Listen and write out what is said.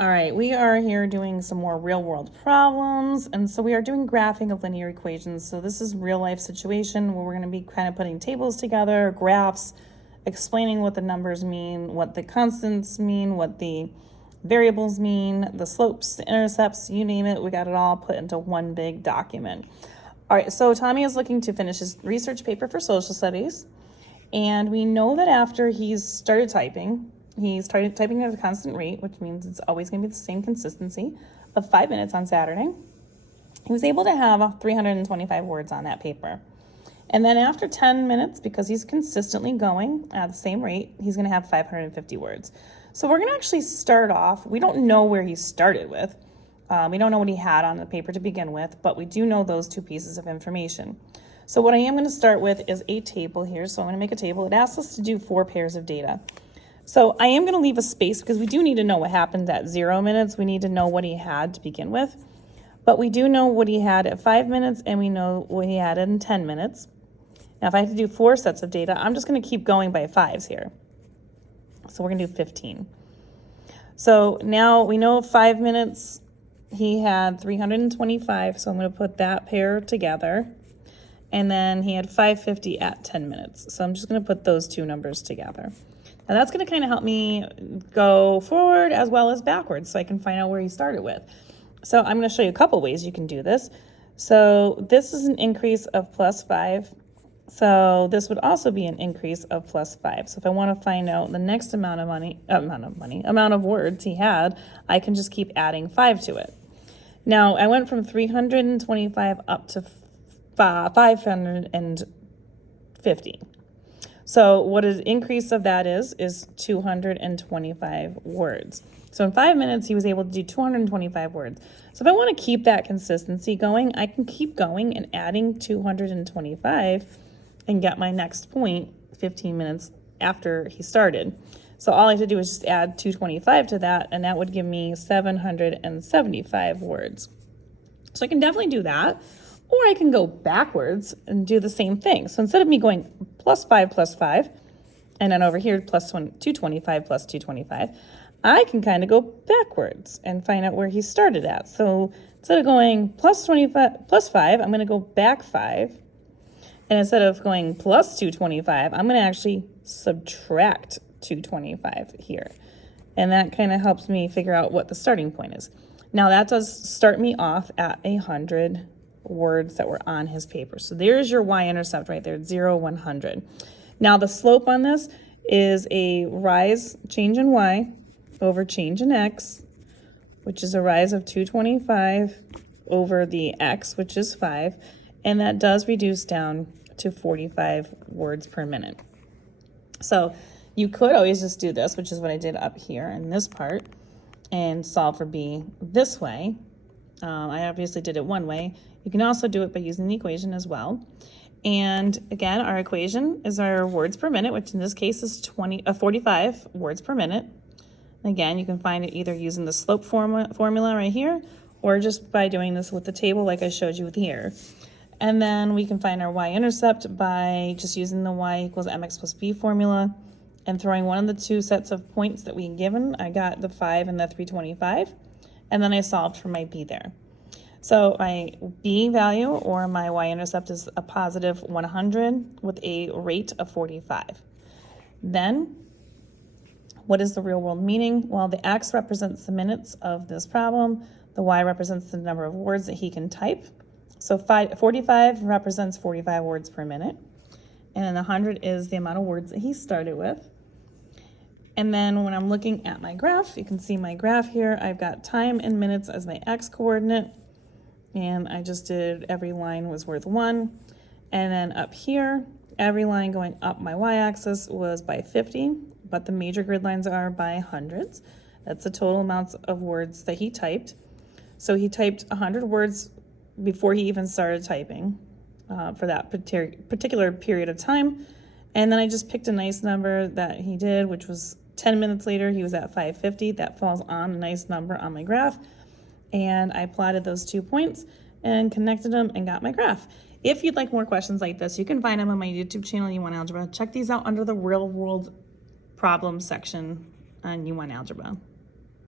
All right, we are here doing some more real world problems. And so we are doing graphing of linear equations. So this is real life situation where we're going to be kind of putting tables together, graphs, explaining what the numbers mean, what the constants mean, what the variables mean, the slopes, the intercepts, you name it. We got it all put into one big document. All right, so Tommy is looking to finish his research paper for social studies. And we know that after he's started typing, he started typing at a constant rate, which means it's always going to be the same consistency of 5 minutes on Saturday. He was able to have 325 words on that paper. And then after 10 minutes, because he's consistently going at the same rate, he's going to have 550 words. So we're going to actually start off. We don't know where he started with. We don't know what he had on the paper to begin with, but we do know those two pieces of information. So what I am going to start with is a table here. So I'm going to make a table. It asks us to do 4 pairs of data. So I am going to leave a space because we do need to know what happened at 0 minutes. We need to know what he had to begin with. But we do know what he had at 5 minutes, and we know what he had in 10 minutes. Now, if I have to do 4 sets of data, I'm just going to keep going by 5s here. So we're going to do 15. So now we know 5 minutes, he had 325. So I'm going to put that pair together. And then he had 550 at 10 minutes. So I'm just going to put those two numbers together. Now that's going to kind of help me go forward as well as backwards so I can find out where he started with. So I'm going to show you a couple ways you can do this. So this is an increase of plus 5. So this would also be an increase of plus 5. So if I want to find out the next amount of words he had, I can just keep adding 5 to it. Now I went from 325 up to 550. So what an increase of that is 225 words. So in 5 minutes, he was able to do 225 words. So if I want to keep that consistency going, I can keep going and adding 225 and get my next point 15 minutes after he started. So all I have to do is just add 225 to that, and that would give me 775 words. So I can definitely do that. Or I can go backwards and do the same thing. So instead of me going plus 5, and then over here plus 225 plus 225, I can kind of go backwards and find out where he started at. So instead of going plus 5, I'm going to go back 5. And instead of going plus 225, I'm going to actually subtract 225 here. And that kind of helps me figure out what the starting point is. Now that does start me off at 100 words that were on his paper. So there's your y-intercept right there, 0, 100. Now the slope on this is a rise, change in y over change in x, which is a rise of 225 over the x, which is 5, and that does reduce down to 45 words per minute. So you could always just do this, which is what I did up here in this part, and solve for b this way. I obviously did it one way. You can also do it by using the equation as well. And again, our equation is our words per minute, which in this case is 45 words per minute. Again, you can find it either using the slope formula right here, or just by doing this with the table like I showed you with here. And then we can find our y-intercept by just using the y equals mx plus b formula and throwing one of the 2 sets of points that we given. I got the 5 and the 325, and then I solved for my b there. So my b value, or my y-intercept, is a positive 100 with a rate of 45. Then, what is the real world meaning? Well, the x represents the minutes of this problem. The y represents the number of words that he can type. So 45 represents 45 words per minute. And 100 is the amount of words that he started with. And then when I'm looking at my graph, you can see my graph here. I've got time in minutes as my x coordinate. And I just did every line was worth 1. And then up here, every line going up my y-axis was by 50, but the major grid lines are by hundreds. That's the total amounts of words that he typed. So he typed 100 words before he even started typing for that particular period of time. And then I just picked a nice number that he did, which was 10 minutes later, he was at 550. That falls on a nice number on my graph. And I plotted those 2 points and connected them and got my graph. If you'd like more questions like this, you can find them on my YouTube channel, U1 Algebra. Check these out under the real world problems section on U1 Algebra.